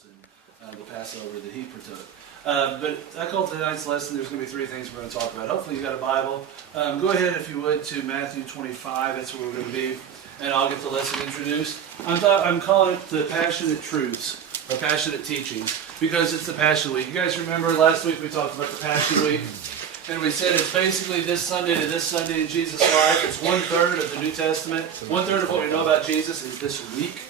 disciples and the Passover that he partook. But I call tonight's lesson, there's going to be three things we're going to talk about. Hopefully you got a Bible. Go ahead, if you would, to Matthew 25. That's where we're going to be. And I'll get the lesson introduced. I'm calling it the Passionate Truths, or Passionate Teachings, because it's the Passion Week. You guys remember last week we talked about the Passion Week? And we said it's basically this Sunday to this Sunday in Jesus' life. It's 1/3 of the New Testament. 1/3 of what we know about Jesus is this week.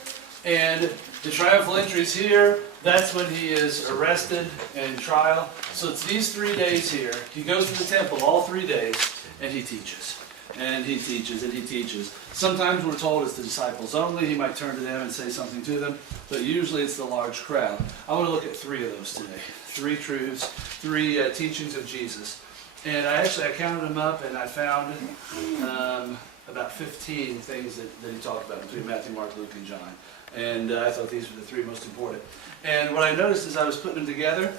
And the triumphal entry is here. That's when he is arrested and trial. So it's these 3 days here. He goes to the temple all 3 days, and he teaches. And he teaches, and he teaches. Sometimes we're told it's the disciples only. He might turn to them and say something to them. But usually it's the large crowd. I want to look at 3 of those today. 3 truths, 3 teachings of Jesus. And I counted them up, and I found about 15 things that he talked about between Matthew, Mark, Luke, and John. And I thought these were the 3 most important. And what I noticed as I was putting them together,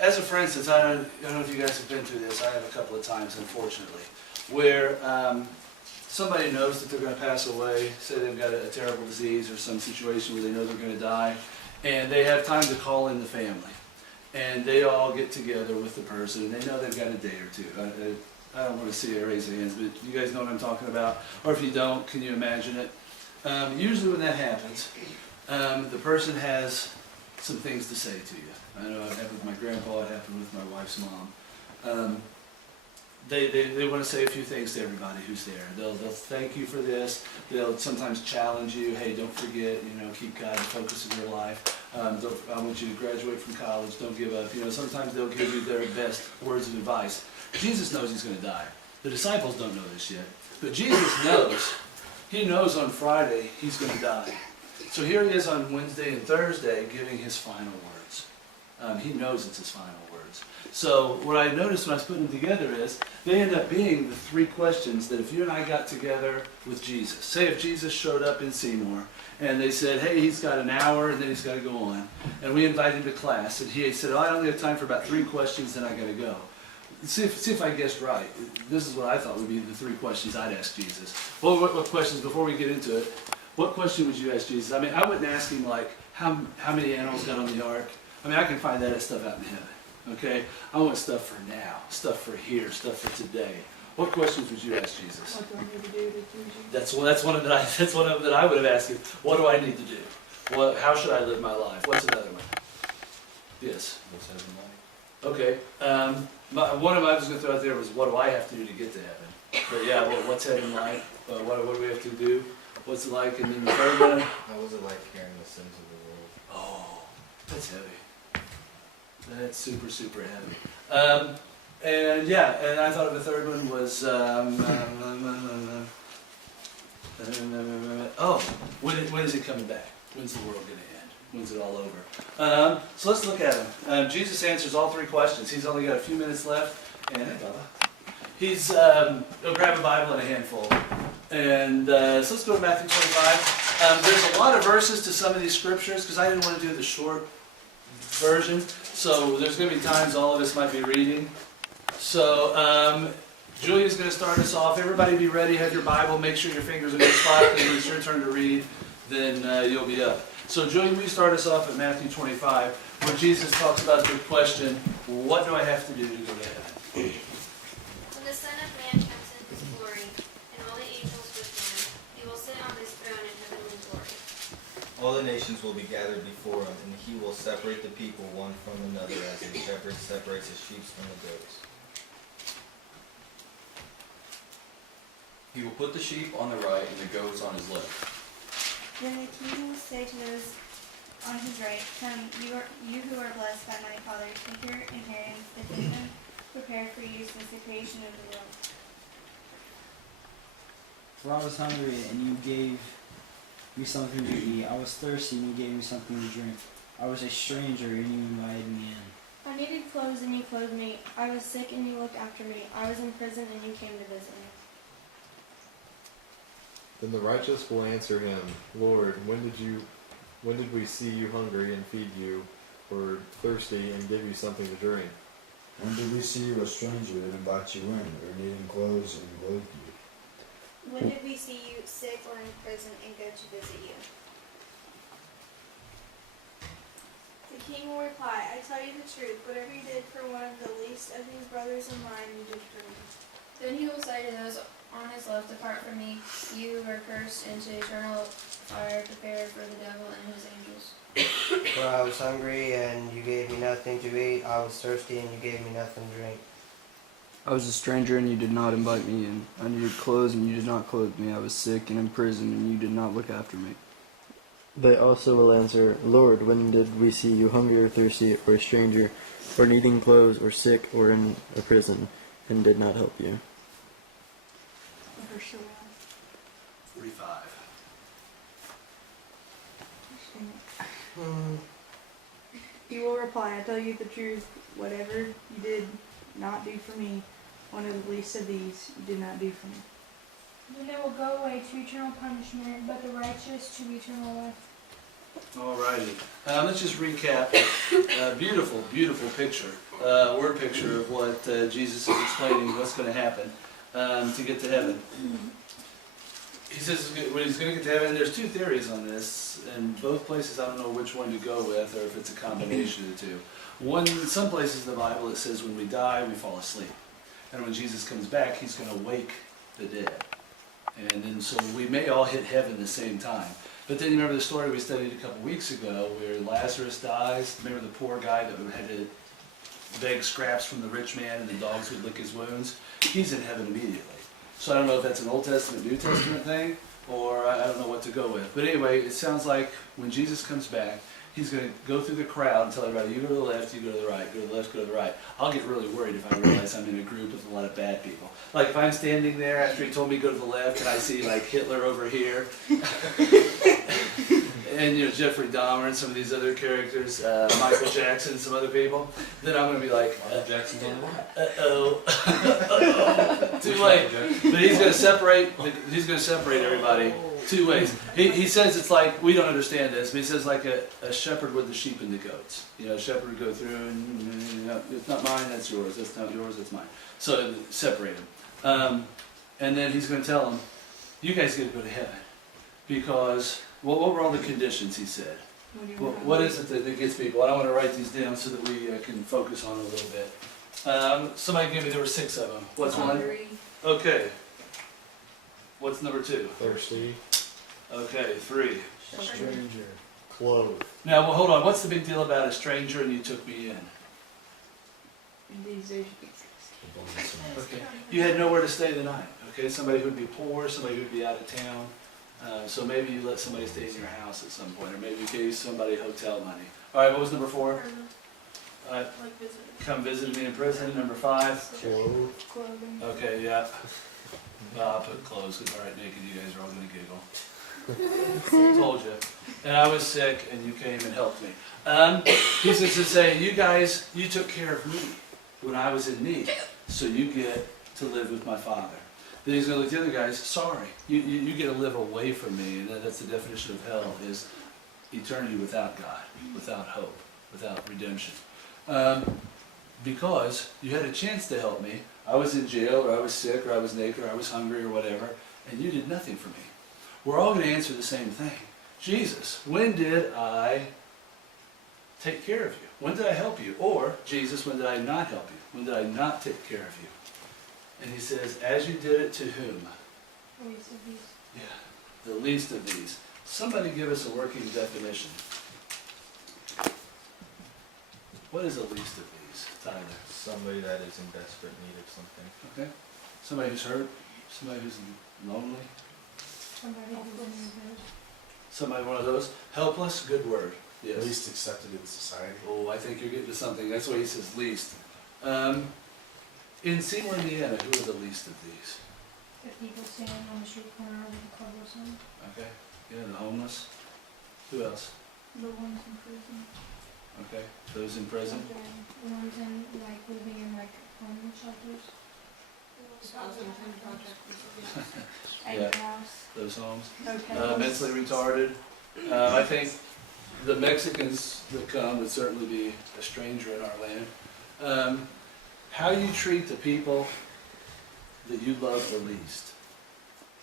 as a for instance, I don't know if you guys have been through this. I have a couple of times, unfortunately, where somebody knows that they're going to pass away, say they've got a terrible disease or some situation where they know they're going to die, and they have time to call in the family. And they all get together with the person, and they know they've got a day or two. I don't want to see it raise their hands, but you guys know what I'm talking about. Or if you don't, can you imagine it? Usually when that happens, the person has some things to say to you. I know it happened with my grandpa, it happened with my wife's mom. They want to say a few things to everybody who's there. They'll thank you for this. They'll sometimes challenge you. Hey, don't forget, keep God the focus of your life. I want you to graduate from college. Don't give up. Sometimes they'll give you their best words of advice. Jesus knows he's going to die. The disciples don't know this yet. But Jesus knows. He knows on Friday he's going to die. So here he is on Wednesday and Thursday giving his final words. He knows it's his final words. So what I noticed when I was putting them together is they end up being the 3 questions that if you and I got together with Jesus, say if Jesus showed up in Seymour and they said, hey, he's got an hour and then he's got to go on, and we invited him to class and he said, I only have time for about 3 questions, then I got to go. See if I guessed right. This is what I thought would be the 3 questions I'd ask Jesus. Well, what questions, before we get into it, what question would you ask Jesus? I mean, I wouldn't ask him like, how many animals got on the ark? I mean, I can find that stuff out in heaven. Okay? I want stuff for now, stuff for here, stuff for today. What questions would you ask Jesus? What do I need to do to please you? That's one of them that I would have asked him. What do I need to do? How should I live my life? What's another one? Yes. What's heaven like? Okay. One of them I was going to throw out there was, what do I have to do to get to heaven? But yeah, what's heaven like? What do we have to do? What's it like? And then the third one? How was it like carrying the sins of the world? Oh, that's heavy. That's super, super heavy. And I thought of a third one was, when is he coming back? When's the world going to end? When's it all over? So let's look at him. Jesus answers all 3 questions. He's only got a few minutes left. And hey, Bubba. He'll grab a Bible and a handful. And so let's go to Matthew 25. There's a lot of verses to some of these scriptures because I didn't want to do the short version. So there's going to be times all of us might be reading. So Julia's going to start us off. Everybody be ready. Have your Bible. Make sure your finger's in the spot. And when it's your turn to read, then you'll be up. So Julia, will you start us off at Matthew 25, where Jesus talks about the question, what do I have to do to go to heaven? When the Son of Man comes in his glory, and all the angels with him, he will sit on his throne in heavenly glory. All the nations will be gathered before him, and he will separate the people one from another as a shepherd separates his sheep from the goats. He will put the sheep on the right and the goats on his left. Then the king will say to those on his right, come, you who are blessed by my Father, take your inheritance, the kingdom prepared for you since the creation of the world. For I was hungry, and you gave me something to eat. I was thirsty, and you gave me something to drink. I was a stranger, and you invited me in. I needed clothes and you clothed me. I was sick and you looked after me. I was in prison and you came to visit me. Then the righteous will answer him, Lord, when did we see you hungry and feed you, or thirsty and give you something to drink? When did we see you a stranger and invite you in, or needing clothes and clothed you? When did we see you sick or in prison and go to visit you? king will reply, I tell you the truth, whatever you did for one of the least of these brothers of mine, you did for me. Then he will say to those on his left, Depart from me, you who are cursed, into eternal fire prepared for the devil and his angels. For I was hungry, and you gave me nothing to eat. I was thirsty, and you gave me nothing to drink. I was a stranger and you did not invite me in. I needed clothes and you did not clothe me. I was sick and in prison and you did not look after me. They also will answer, Lord, when did we see you hungry or thirsty or a stranger or needing clothes or sick or in a prison and did not help you? 45. He will reply, I tell you the truth, whatever you did not do for me, one of the least of these, you did not do for me. Then they will go away to eternal punishment, but the righteous to eternal life. Alrighty. Let's just recap. Beautiful, beautiful picture. Word picture of what Jesus is explaining what's going to happen to get to heaven. He says when he's going to get to heaven, there's two theories on this, and both places I don't know which one to go with, or if it's a combination of the two. One, in some places in the Bible it says when we die, we fall asleep. And when Jesus comes back, he's going to wake the dead. And then so we may all hit heaven at the same time. But then you remember the story we studied a couple weeks ago where Lazarus dies. Remember the poor guy that had to beg scraps from the rich man and the dogs would lick his wounds? He's in heaven immediately. So I don't know if that's an Old Testament, New Testament thing, or I don't know what to go with. But anyway, it sounds like when Jesus comes back, he's going to go through the crowd and tell everybody, you go to the left, you go to the right, go to the left, go to the right. I'll get really worried if I realize I'm in a group with a lot of bad people. Like if I'm standing there after he told me to go to the left and I see like Hitler over here, and Jeffrey Dahmer and some of these other characters, Michael Jackson and some other people, then I'm going to be like, Jackson's on the right. uh-oh, too late. But he's going to separate everybody two ways. He says it's like, we don't understand this, but he says like a shepherd with the sheep and the goats. A shepherd would go through and, it's not mine, that's yours. That's not yours, that's mine. So separate them. And then he's going to tell them, you guys get to go to heaven. Because, what were all the conditions, he said? What is it that gets people? I want to write these down so that we can focus on it a little bit. Somebody gave me, there were 6 of them. What's one? Okay. What's number 2? Thirsty. Okay, 3. Stranger. Clothed. Now, well, hold on. What's the big deal about a stranger and you took me in? Okay. You had nowhere to stay the night. Okay, somebody who'd be poor, somebody who'd be out of town. So maybe you let somebody stay in your house at some point, or maybe you gave somebody hotel money. All right, what was number 4? Come visit me in prison. Number 5? Clothing. Okay, yeah. I'll put clothes because all right, naked, you guys are all going to giggle. Told you. And I was sick, and you came and helped me. He's going to say, you guys, you took care of me when I was in need, so you get to live with my Father. Then he's going to look at the other guys, sorry, you get to live away from me, and that's the definition of hell, is eternity without God, without hope, without redemption. Because you had a chance to help me. I was in jail, or I was sick, or I was naked, or I was hungry, or whatever, and you did nothing for me. We're all going to answer the same thing. Jesus, when did I take care of you? When did I help you? Or, Jesus, when did I not help you? When did I not take care of you? And he says, as you did it to whom? The least of these. Yeah, the least of these. Somebody give us a working definition. What is the least of these, Tyler? Somebody that is in desperate need of something. Okay. Somebody who's hurt. Somebody who's lonely. Somebody who's in your Somebody one of those. Helpless, good word. Yes. Least accepted in society. Oh, I think you're getting to something. That's why he says least. In Seymour, Indiana, who are the least of these? The people standing on the street corner with the covers on. Okay. Yeah, the homeless. Who else? The ones in prison. Okay. Those in prison. The ones in, living in, homeless shelters. Yeah. Those homes. Okay. Mentally retarded. I think the Mexicans that come would certainly be a stranger in our land. How you treat the people that you love the least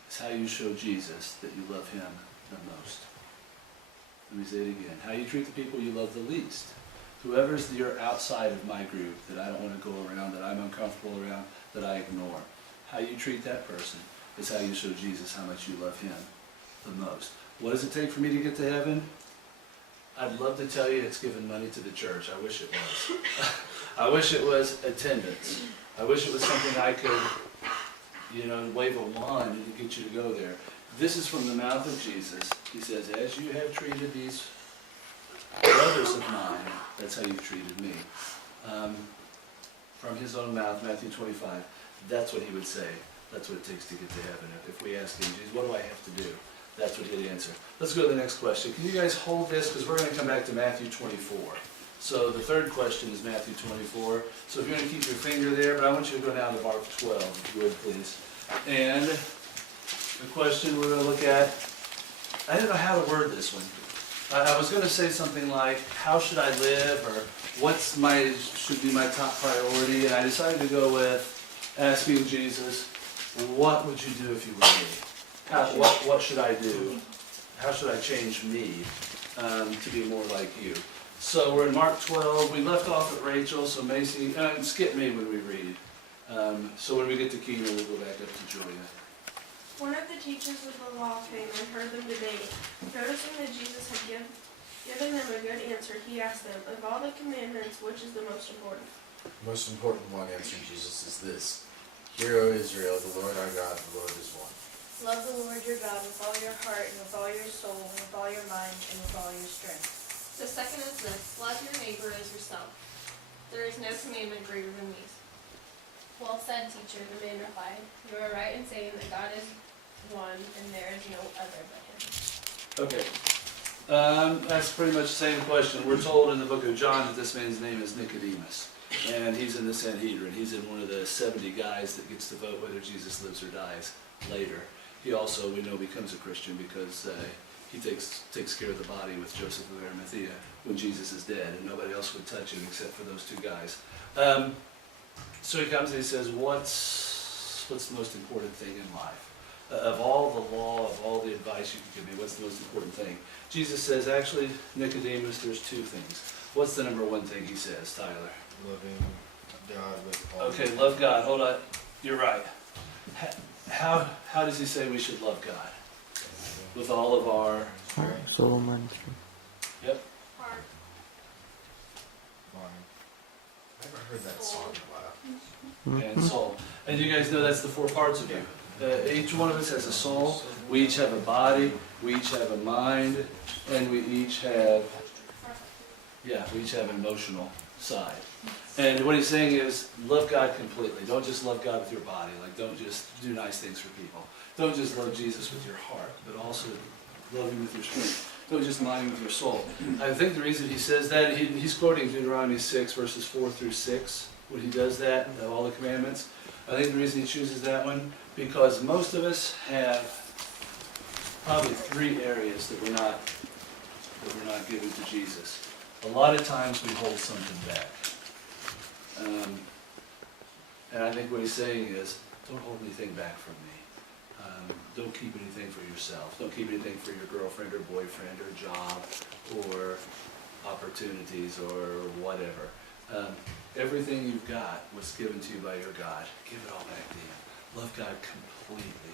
is how you show Jesus that you love him the most. Let me say it again. How you treat the people you love the least Whoever's you're outside of my group that I don't want to go around, that I'm uncomfortable around, that I ignore. How you treat that person is how you show Jesus how much you love him the most. What does it take for me to get to heaven? I'd love to tell you it's giving money to the church. I wish it was. I wish it was attendance. I wish it was something I could, wave a wand and get you to go there. This is from the mouth of Jesus. He says, as you have treated these brothers of mine, that's how you've treated me. From his own mouth, Matthew 25, that's what he would say. That's what it takes to get to heaven. If we ask him, Jesus, what do I have to do? That's what he'd answer. Let's go to the next question. Can you guys hold this? Because we're going to come back to Matthew 24. So the third question is Matthew 24. So if you're going to keep your finger there, but I want you to go down to Mark 12, if you would, please. And the question we're going to look at, I didn't know how to word this one. I was going to say something like, how should I live? Or should be my top priority? And I decided to go with asking Jesus, what would you do if you were me? What should I do? How should I change me to be more like you? So we're in Mark 12. We left off at Rachel, so Macy, skip me when we read. So when we get to Keenan, we'll go back up to Julia. One of the teachers of the law came and heard them debate. Noticing that Jesus had given them a good answer, he asked them, of all the commandments, which is the most important? The most important one, answered Jesus, is this. Hear, O Israel, the Lord our God, the Lord is one. Love the Lord your God with all your heart and with all your soul and with all your mind and with all your strength. The second is this, love your neighbor as yourself. There is no commandment greater than these. Well said, teacher, the man replied. You are right in saying that God is one and there is no other but him. Okay. That's pretty much the same question. We're told in the book of John that this man's name is Nicodemus. And he's in the Sanhedrin. He's in one of the 70 guys that gets to vote whether Jesus lives or dies later. He also, we know, becomes a Christian because he takes care of the body with Joseph of Arimathea when Jesus is dead, and nobody else would touch him except for those two guys. So he comes and he says, what's the most important thing in life? Of all the law, of all the advice you can give me, what's the most important thing? Jesus says, actually, Nicodemus, there's two things. What's the number one thing he says, Tyler? Loving God with all. Okay, love God. Hold on. You're right. How does he say we should love God? With all of our heart, soul, mind, strength. Yep. Heart. Mind. I never heard that song in a while. And soul. And you guys know that's the four parts of you. Each one of us has a soul. We each have a body. We each have a mind. And we each have an emotional side. And what he's saying is, love God completely. Don't just love God with your body. Like, don't just do nice things for people. Don't just love Jesus with your heart, but also love him with your strength. Don't just mind him with your soul. I think the reason he says that, he's quoting Deuteronomy 6, verses 4 through 6, when he does that, of all the commandments. I think the reason he chooses that one, because most of us have probably three areas that we're not giving to Jesus. A lot of times we hold something back. And I think what he's saying is, don't hold anything back from me. Don't keep anything for yourself. Don't keep anything for your girlfriend or boyfriend or job or opportunities or whatever. Everything you've got was given to you by your God. Give it all back to him. Love God completely.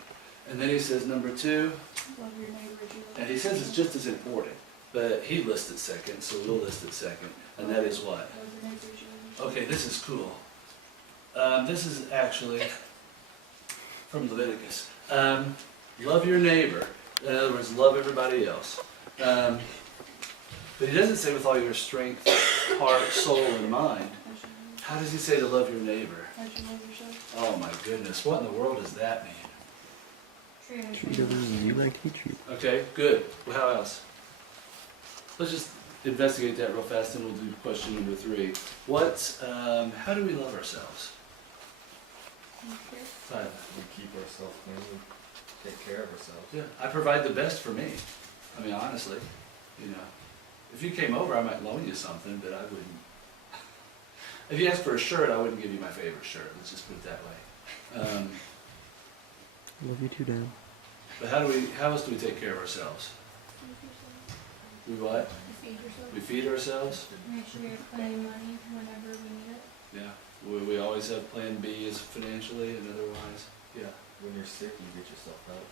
And then he says, number two, Love your neighbor as you love and he says it's just as important, but he lists it second, so we'll list it second, and that is what? Love your neighbor as you love yourself. Okay, this is cool. This is actually from Leviticus. Love your neighbor. In other words, love everybody else. But he doesn't say with all your strength, heart, soul, and mind. How does he say to love your neighbor? As you love yourself. Oh my goodness, what in the world does that mean? Treat others as you like to be treated. Okay, good. Well, how else? Let's just investigate that real fast and we'll do question number 3. How do we love ourselves? Tyler. We keep ourselves clean, we take care of ourselves. Yeah, I provide the best for me. I mean, honestly, if you came over, I might loan you something, but I wouldn't. If you asked for a shirt, I wouldn't give you my favorite shirt. Let's just put it that way. Love you too, Dad. But how else do we take care of ourselves? We what? You feed yourself. We feed ourselves? Make sure you have plenty of money whenever we need it. Yeah. We always have plan B is financially and otherwise. Yeah. When you're sick, you get yourself help.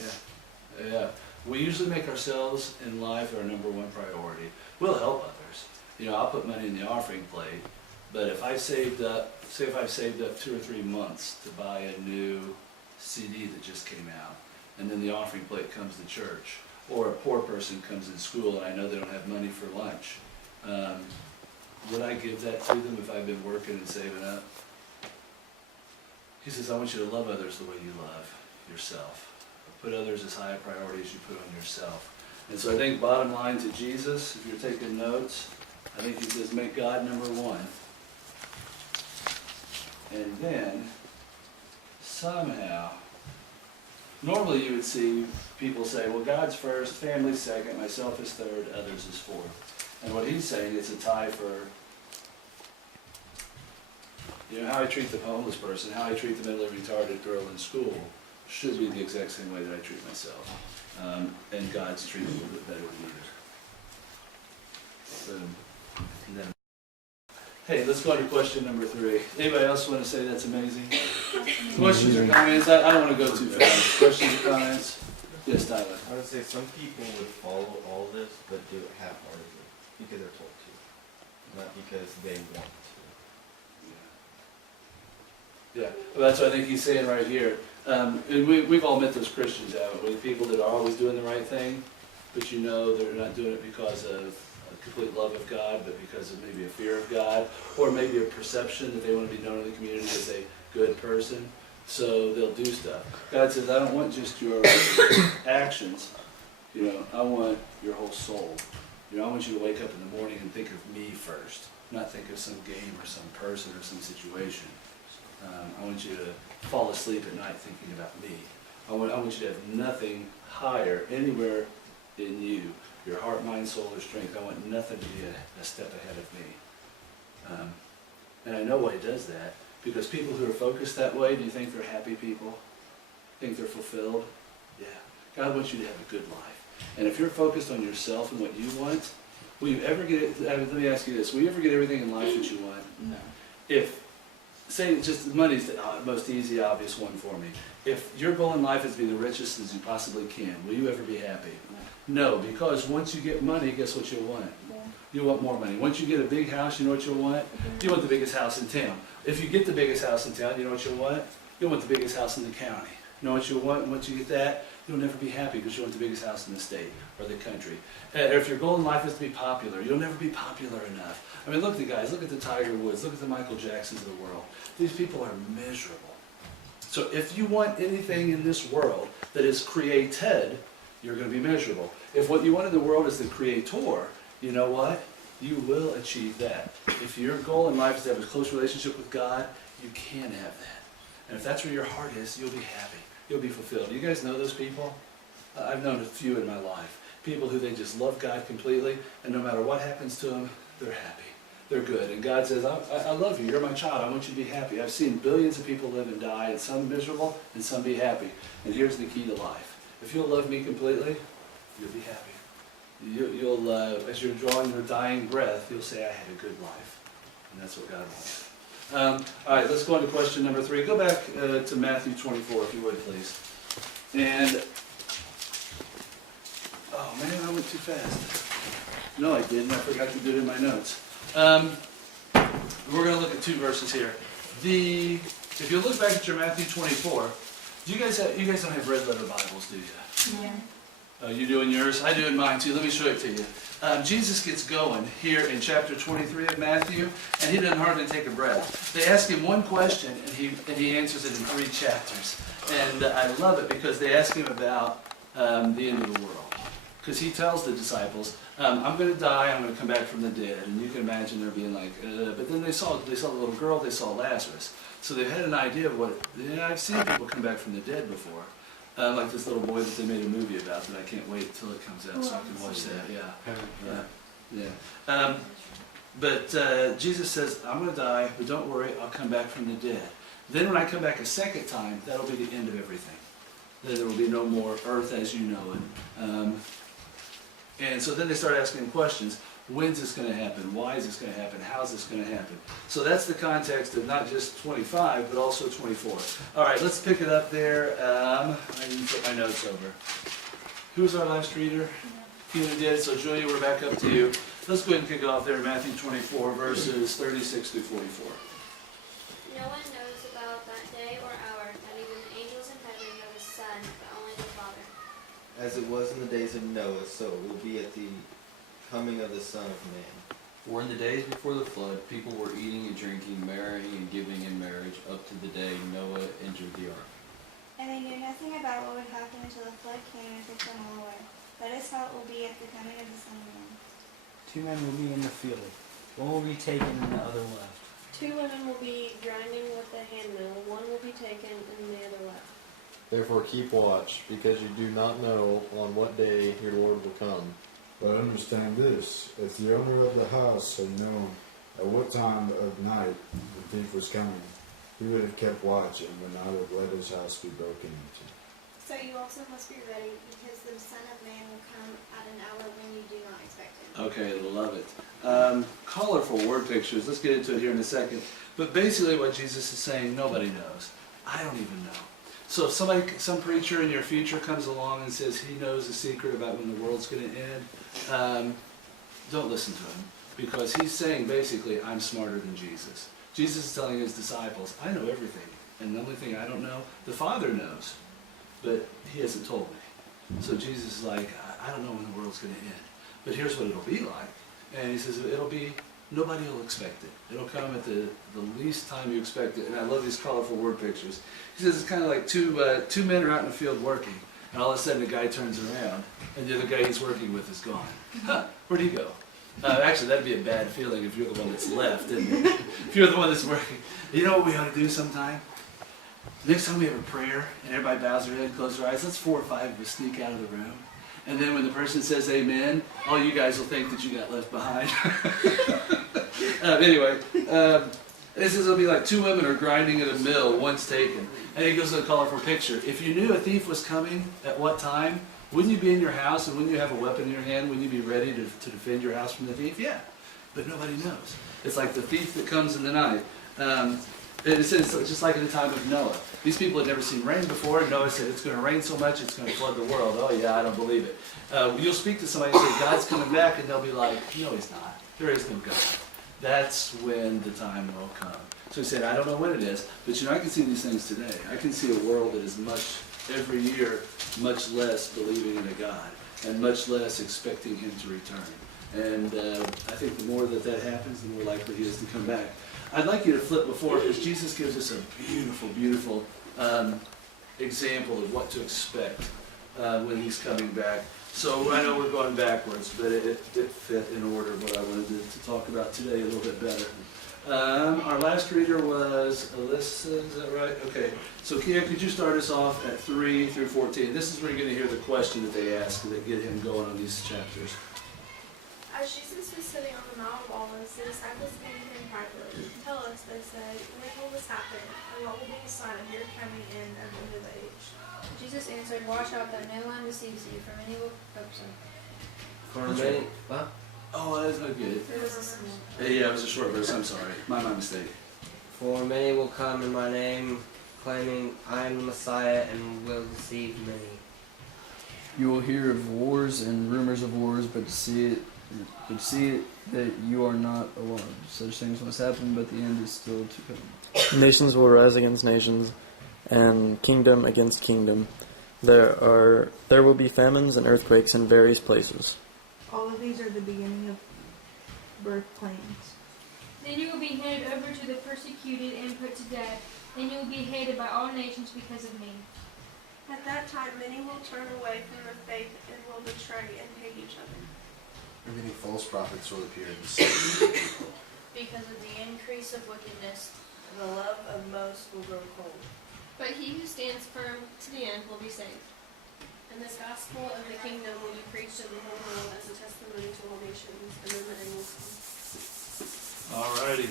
Yeah. Yeah. We usually make ourselves in life our number one priority. We'll help others. You know, I'll put money in the offering plate, but if I saved up, say if I've saved up 2 or 3 months to buy a new CD that just came out, and then the offering plate comes to church, or a poor person comes in school and I know they don't have money for lunch, would I give that to them if I've been working and saving up? He says, I want you to love others the way you love yourself. Put others as high a priority as you put on yourself. And so I think bottom line to Jesus, if you're taking notes, I think he says make God number one. And then somehow, normally you would see people say, well, God's first, family's second, myself is third, others is fourth. And what he's saying, it's a tie for, you know, how I treat the homeless person, how I treat the mentally retarded girl in school should be the exact same way that I treat myself. And God's treated a little bit better than either. And then, hey, let's go to question number 3. Anybody else want to say that's amazing? Questions or comments? I don't want to go too fast. Questions or comments? Yes, Tyler. I would say some people would follow all this, but do it half-heartedly because they're told to, not because they want to. Yeah, well, that's what I think he's saying right here. And we've all met those Christians, haven't we? People that are always doing the right thing, but you know they're not doing it because of a complete love of God, but because of maybe a fear of God, or maybe a perception that they want to be known in the community as a good person. So they'll do stuff. God says, I don't want just your actions. You know, I want your whole soul. You know, I want you to wake up in the morning and think of me first, not think of some game or some person or some situation. I want you to fall asleep at night thinking about me. I want you to have nothing higher anywhere in you, your heart, mind, soul, or strength. I want nothing to be a step ahead of me. And I know why he does that, because people who are focused that way, do you think they're happy people? Think they're fulfilled? Yeah. God wants you to have a good life. And if you're focused on yourself and what you want, will you ever get it? Let me ask you this. Will you ever get everything in life that you want? No. If, say just money's the most easy, obvious one for me. If your goal in life is to be the richest as you possibly can, will you ever be happy? No, because once you get money, guess what you'll want? You want more money. Once you get a big house, you know what you'll want? You want the biggest house in town. If you get the biggest house in town, you know what you'll want? You'll want the biggest house in the county. You know what you'll want? And once you get that, you'll never be happy because you want the biggest house in the state or the country. Or if your goal in life is to be popular, you'll never be popular enough. I mean, look at the guys. Look at the Tiger Woods. Look at the Michael Jacksons of the world. These people are miserable. So if you want anything in this world that is created, you're going to be miserable. If what you want in the world is the creator, you know what? You will achieve that. If your goal in life is to have a close relationship with God, you can have that. And if that's where your heart is, you'll be happy. You'll be fulfilled. You guys know those people? I've known a few in my life. People who they just love God completely, and no matter what happens to them, they're happy. They're good. And God says, I love you. You're my child. I want you to be happy. I've seen billions of people live and die, and some miserable, and some be happy. And here's the key to life. If you'll love me completely, you'll be happy. You'll as you're drawing your dying breath, you'll say, I had a good life. And that's what God wants. All right, let's go on to question number 3. Go back to Matthew 24, if you would, please. And, oh man, I went too fast. No, I didn't. I forgot to do it in my notes. We're going to look at 2 verses here. If you look back at your Matthew 24, you guys don't have red letter Bibles, do you? Yeah. You doing yours? I do in mine too. Let me show it to you. Jesus gets going here in chapter 23 of Matthew, and he doesn't hardly take a breath. They ask him one question, and he answers it in 3 chapters. And I love it because they ask him about the end of the world. Because he tells the disciples, I'm going to die, I'm going to come back from the dead. And you can imagine they're being like, but then they saw the little girl, they saw Lazarus. So they had an idea of what, I've seen people come back from the dead before. Like this little boy that they made a movie about that I can't wait until it comes out so I can watch that. Yeah. But Jesus says, I'm going to die, but don't worry, I'll come back from the dead. Then when I come back a second time, that'll be the end of everything. Then there will be no more earth as you know it. And so then they start asking him questions. When's this going to happen? Why is this going to happen? How's this going to happen? So that's the context of not just 25, but also 24. All right, let's pick it up there. I didn't put my notes over. Who's our last reader? Keely did. So Julia, we're back up to you. Let's go ahead and kick it off there, Matthew 24, verses 36 through 44. No one knows about that day or hour, not even the angels in heaven nor the Son, but only the Father. As it was in the days of Noah, so it will be at the coming of the Son of Man. For in the days before the flood, people were eating and drinking, marrying and giving in marriage, up to the day Noah entered the ark. And they knew nothing about what would happen until the flood came and took them all away. That is how it will be at the coming of the Son of Man. 2 men will be in the field. One will be taken and the other left. 2 women will be grinding with the handmill. One will be taken and the other left. Therefore keep watch, because you do not know on what day your Lord will come. But understand this, if the owner of the house had known at what time of night the thief was coming, he would have kept watch and would not have let his house be broken into. So you also must be ready, because the Son of Man will come at an hour when you do not expect him. Okay, love it. Colorful word pictures. Let's get into it here in a second. But basically what Jesus is saying, nobody knows. I don't even know. So if some preacher in your future comes along and says he knows the secret about when the world's going to end, don't listen to him. Because he's saying basically, I'm smarter than Jesus. Jesus is telling his disciples, I know everything. And the only thing I don't know, the Father knows. But he hasn't told me. So Jesus is like, I don't know when the world's going to end. But here's what it'll be like. And he says, nobody will expect it. It'll come at the least time you expect it. And I love these colorful word pictures. He says it's kind of like two men are out in the field working. And all of a sudden the guy turns around. And the other guy he's working with is gone. Huh, where'd he go? Actually, that'd be a bad feeling if you're the one that's left, isn't it? If you're the one that's working. You know what we ought to do sometime? Next time we have a prayer and everybody bows their head, close their eyes, let's 4 or 5 of us sneak out of the room. And then when the person says amen, all you guys will think that you got left behind. Anyway, this is, it'll be like 2 women are grinding at a mill, one's taken. And it goes to a colorful picture. If you knew a thief was coming, at what time, wouldn't you be in your house and wouldn't you have a weapon in your hand? Wouldn't you be ready to defend your house from the thief? Yeah, but nobody knows. It's like the thief that comes in the night. It says just like in the time of Noah. These people had never seen rain before, and Noah said, it's going to rain so much, it's going to flood the world. Oh yeah, I don't believe it. You'll speak to somebody and say, God's coming back, and they'll be like, no, he's not. There is no God. That's when the time will come. So he said, I don't know when it is, but I can see these things today. I can see a world that is every year, much less believing in a God, and much less expecting him to return. And I think the more that happens, the more likely he is to come back. I'd like you to flip before, because Jesus gives us a beautiful, beautiful example of what to expect when he's coming back. So I know we're going backwards, but it fit in order what I wanted to talk about today a little bit better. Our last reader was Alyssa, is that right? Okay. So Kia, could you start us off at 3 through 14? This is where you're going to hear the question that they ask that get him going on these chapters. As Jesus was sitting on the Mount of Olives, the disciples came to him privately. Tell us, they said, when will this happen? And what will be the sign of your coming in and the end of the age? Jesus answered, watch out that no one deceives you, for many will... For many... What? Oh, that's not good. Yeah, it was a short verse. I'm sorry. My mistake. For many will come in my name, claiming I am the Messiah, and will deceive many. You will hear of wars and rumors of wars, but see it that you are not alarmed. Such things must happen, but the end is still to come. Nations will rise against nations, and kingdom against kingdom. There will be famines and earthquakes in various places. All of these are the beginning of birth pains. Then you will be handed over to the persecuted and put to death. Then you will be hated by all nations because of me. At that time, many will turn away from the faith and will betray and hate each other. And many false prophets will appear and deceive many people. Because of the increase of wickedness, the love of most will grow cold. But he who stands firm to the end will be saved. And this gospel of the kingdom will be preached in the whole world as a testimony to all nations, and then the end will come. Alrighty.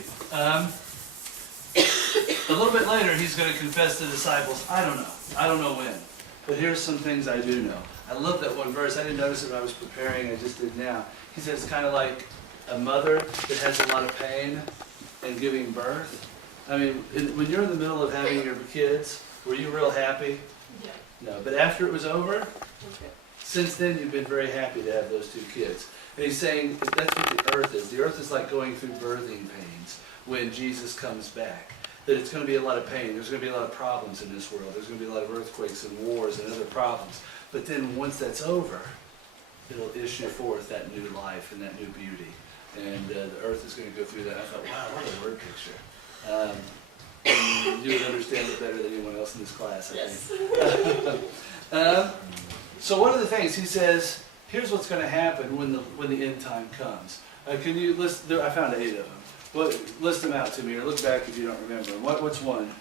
A little bit later, he's going to confess to the disciples, I don't know when. But here's some things I do know. I love that one verse. I didn't notice it when I was preparing. I just did now. He says it's kind of like a mother that has a lot of pain and giving birth. I mean, when you're in the middle of having your kids, were you real happy? Yeah. No. But after it was over, Okay. since then you've been very happy to have those 2 kids. And he's saying that that's what the earth is. The earth is like going through birthing pains when Jesus comes back. That it's going to be a lot of pain. There's going to be a lot of problems in this world. There's going to be a lot of earthquakes and wars and other problems. But then once that's over, it'll issue forth that new life and that new beauty. And the earth is going to go through that. I thought, wow, what a word picture. You would understand it better than anyone else in this class, I think. So one of the things he says, here's what's going to happen when the end time comes. Can you list? I found 8 of them. List them out to me, or look back if you don't remember. What's one?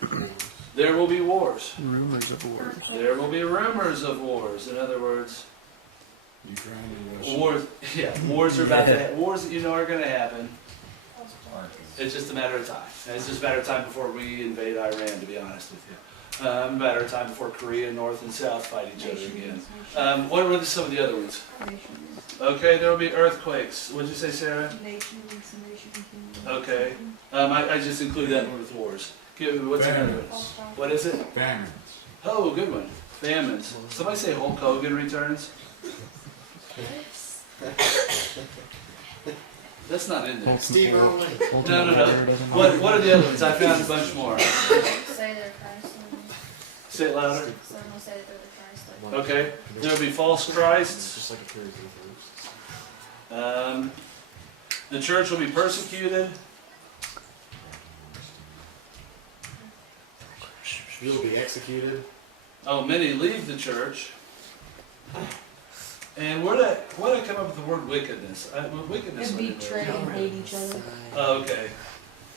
There will be wars. Rumors of wars. There will be rumors of wars. In other words, Ukraine and Russia. wars. Yeah, wars are about to happen. Wars that you know are going to happen. It's just a matter of time. And it's just a matter of time before we invade Iran, to be honest with you. A matter of time before Korea, North and South fight each other again. What were some of the other ones? Okay, there will be earthquakes. What did you say, Sarah? Nations. Okay. I just included that one with wars. What's another one? What is it? Famines. Oh, good one. Famines. Somebody say Hulk Hogan returns. That's not in there. Steve Irwin. No. What are the other ones? I found a bunch more. Say they're Christ. Say it louder. Some will say that they're the Christ. Okay. There will be false Christs. Just like a series of verses. The church will be persecuted. You will be executed. Oh, many leave the church. And where did I come up with the word wickedness? Wickedness. And betray and hate each other. Oh, okay.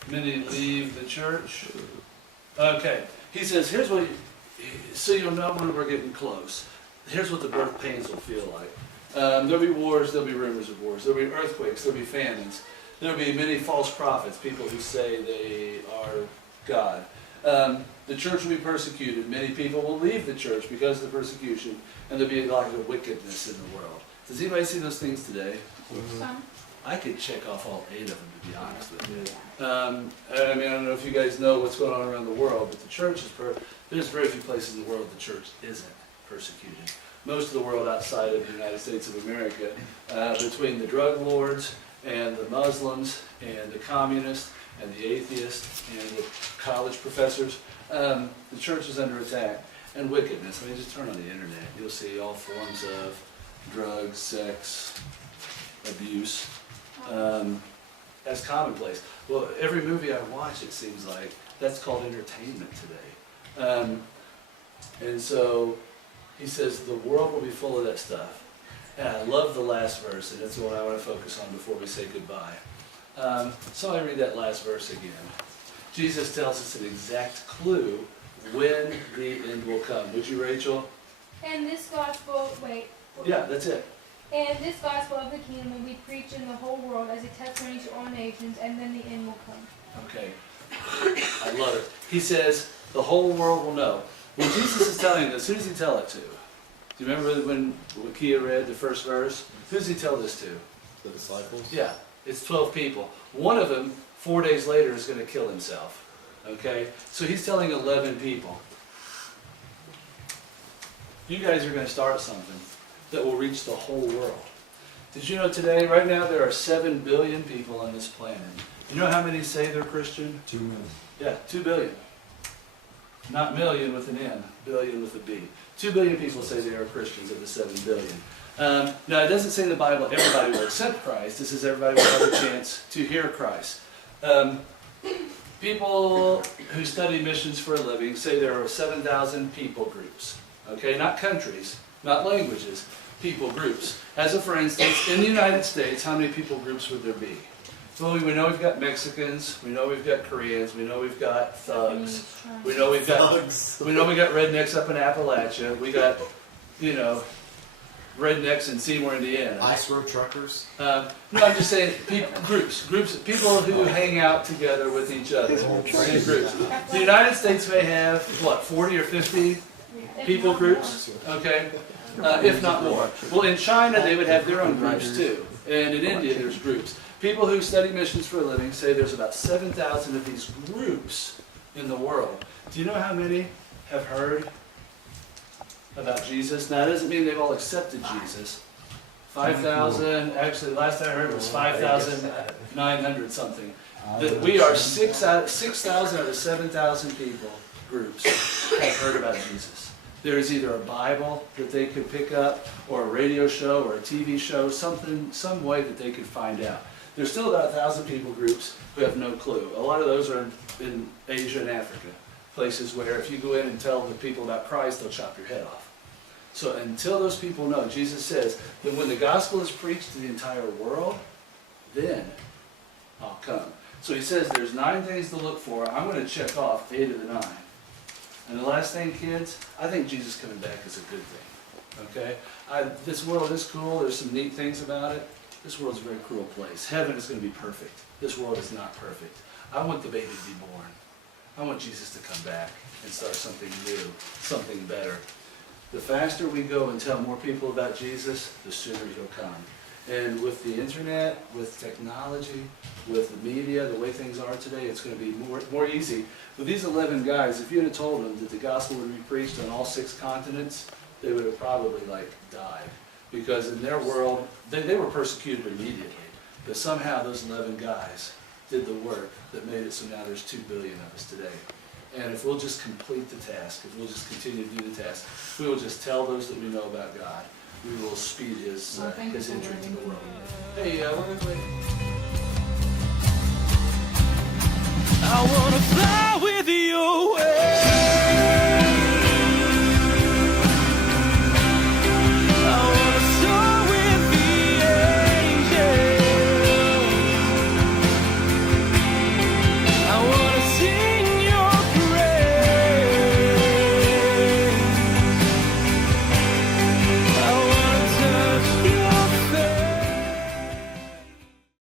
Many leave the church. Okay. He says, here's what, so you'll know when we're getting close. Here's what the birth pains will feel like. There'll be wars, there'll be rumors of wars, there'll be earthquakes, there'll be famines. There'll be many false prophets, people who say they are God. The church will be persecuted. Many people will leave the church because of the persecution, and there'll be a lot of wickedness in the world. Does anybody see those things today? Some. I could check off all 8 of them, to be honest with you. I mean, I don't know if you guys know what's going on around the world, but the church is, there's very few places in the world the church isn't persecuted. Most of the world outside of the United States of America, between the drug lords and the Muslims and the communists and the atheists and the college professors, the church is under attack. And wickedness. I mean, just turn on the internet. You'll see all forms of drugs, sex, abuse. That's commonplace. Well, every movie I watch, it seems like, that's called entertainment today. And so he says the world will be full of that stuff. And I love the last verse, and that's the one I want to focus on before we say goodbye. So I read that last verse again. Jesus tells us an exact clue when the end will come. Would you, Rachel? And this gospel, Yeah, that's it. And this gospel of the kingdom will be preached in the whole world as a testimony to all nations, and then the end will come. Okay. I love it. He says the whole world will know. When Jesus is telling this, who does he tell it to? Do you remember when Kia read the first verse? Who does he tell this to? The disciples? Yeah, it's 12 people. One of them, 4 days later, is going to kill himself. Okay? So he's telling 11 people. You guys are going to start something that will reach the whole world. Did you know today, right now, there are 7 billion people on this planet. You know how many say they're Christian? 2 million. Yeah, 2 billion. Not million with an N, billion with a B. 2 billion people say they are Christians of the 7 billion. Now, it doesn't say in the Bible everybody will accept Christ. It says everybody will have a chance to hear Christ. People who study missions for a living say there are 7,000 people groups. Okay, not countries, not languages, people groups. As for instance, in the United States, how many people groups would there be? Well, we know we've got Mexicans, we know we've got Koreans, we know we've got thugs, we know we've got rednecks up in Appalachia, we got, rednecks in Seymour, Indiana. Ice road truckers? No, I'm just saying groups of people who hang out together with each other in groups. The United States may have, 40 or 50 people groups? Okay. if not more. Well, in China, they would have their own groups too. And in India, there's groups. People who study missions for a living say there's about 7,000 of these groups in the world. Do you know how many have heard about Jesus? Now, that doesn't mean they've all accepted Jesus. 5,000, actually, last I heard it was 5,900 something. That we are 6,000 out of 7,000 people, groups, have heard about Jesus. There is either a Bible that they could pick up, or a radio show, or a TV show, something, some way that they could find out. There's still about 1,000 people groups who have no clue. A lot of those are in Asia and Africa, places where if you go in and tell the people about Christ, they'll chop your head off. So until those people know, Jesus says that when the gospel is preached to the entire world, then I'll come. So he says there's 9 things to look for. I'm going to check off 8 of the 9. And the last thing, kids, I think Jesus coming back is a good thing. Okay? This world is cool. There's some neat things about it. This world's a very cruel place. Heaven is going to be perfect. This world is not perfect. I want the baby to be born. I want Jesus to come back and start something new, something better. The faster we go and tell more people about Jesus, the sooner he'll come. And with the internet, with technology, with the media, the way things are today, it's going to be more easy. With these 11 guys, if you had told them that the gospel would be preached on all 6 continents, they would have probably died. Because in their world, they were persecuted immediately. But somehow those 11 guys did the work that made it so now there's 2 billion of us today. And if we'll just complete the task, if we'll just continue to do the task, if we will just tell those that we know about God, we will speed his entry into the world. Hey, we're going to play. I want to fly.